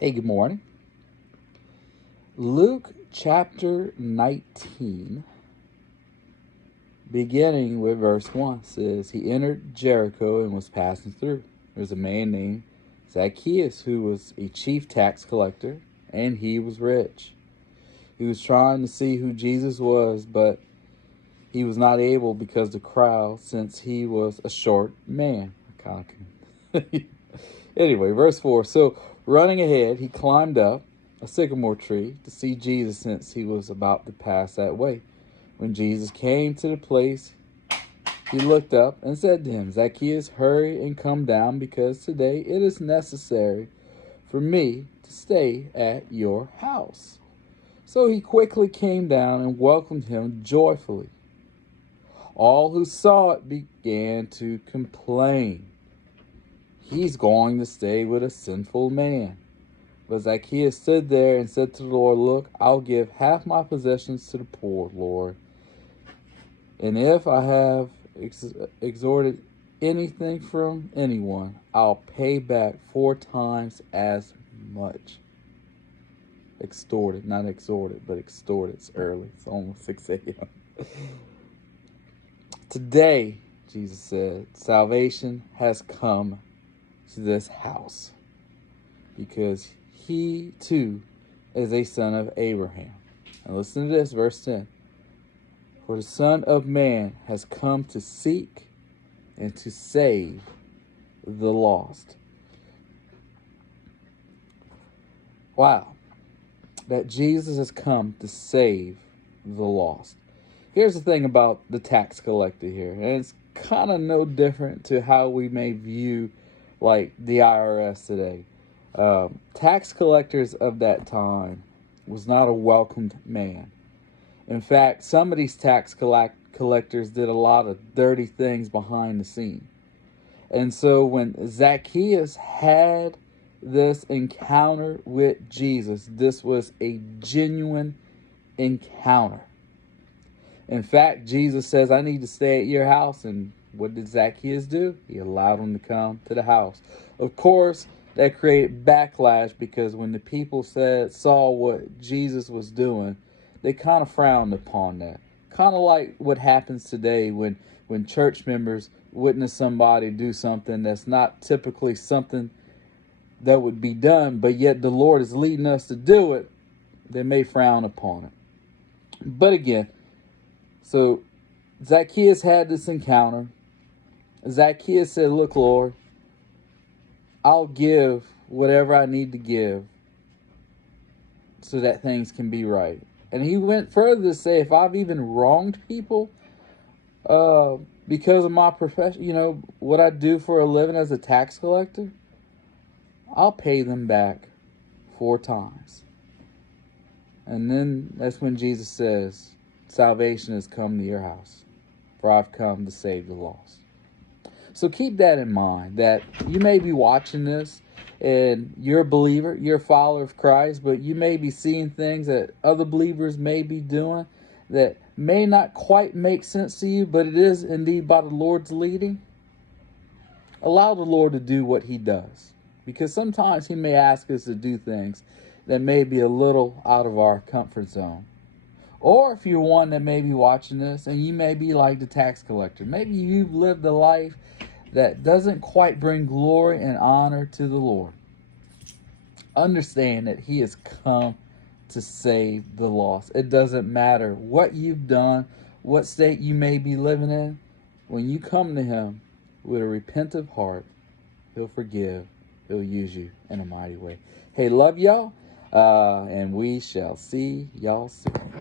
Hey, good morning. Luke chapter 19, beginning with verse 1, says, He entered Jericho and was passing through. There was a man named Zacchaeus who was a chief tax collector, and he was rich. He was trying to see who Jesus was, but he was not able because of the crowd, since he was a short man. Anyway, verse 4. So, running ahead, he climbed up a sycamore tree to see Jesus, since he was about to pass that way. When Jesus came to the place, he looked up and said to him, Zacchaeus, hurry and come down, because today it is necessary for me to stay at your house. So he quickly came down and welcomed him joyfully. All who saw it began to complain. He's going to stay with a sinful man. But Zacchaeus stood there and said to the Lord, Look, I'll give half my possessions to the poor, Lord. And if I have extorted anything from anyone, I'll pay back 4 times as much. Extorted, not exhorted, but extorted. It's early. It's almost 6 a.m. Today, Jesus said, salvation has come to this house, because he too is a son of Abraham. And listen to this, verse 10. For the Son of Man has come to seek and to save the lost. Wow. That Jesus has come to save the lost. Here's the thing about the tax collector here, and it's kind of no different to how we may view like the IRS today. Tax collectors of that time was not a welcomed man. In fact, some of these tax collectors did a lot of dirty things behind the scene. And so when Zacchaeus had this encounter with Jesus, this was a genuine encounter. In fact, Jesus says, I need to stay at your house. And what did Zacchaeus do? He allowed him to come to the house. Of course, that created backlash, because when the people saw what Jesus was doing, they kind of frowned upon that. Kind of like what happens today when church members witness somebody do something that's not typically something that would be done, but yet the Lord is leading us to do it. They may frown upon it. But again, so Zacchaeus had this encounter. Zacchaeus said, Look, Lord, I'll give whatever I need to give so that things can be right. And he went further to say, if I've even wronged people because of my profession, what I do for a living as a tax collector, I'll pay them back 4 times. And then that's when Jesus says, salvation has come to your house, for I've come to save the lost. So keep that in mind, that you may be watching this and you're a believer, you're a follower of Christ, but you may be seeing things that other believers may be doing that may not quite make sense to you, but it is indeed by the Lord's leading. Allow the Lord to do what he does, because sometimes he may ask us to do things that may be a little out of our comfort zone. Or if you're one that may be watching this and you may be like the tax collector, maybe you've lived a life that doesn't quite bring glory and honor to the Lord. Understand that he has come to save the lost. It doesn't matter what you've done, what state you may be living in. When you come to him with a repentant heart, he'll forgive. He'll use you in a mighty way. Hey, love y'all, and we shall see y'all soon.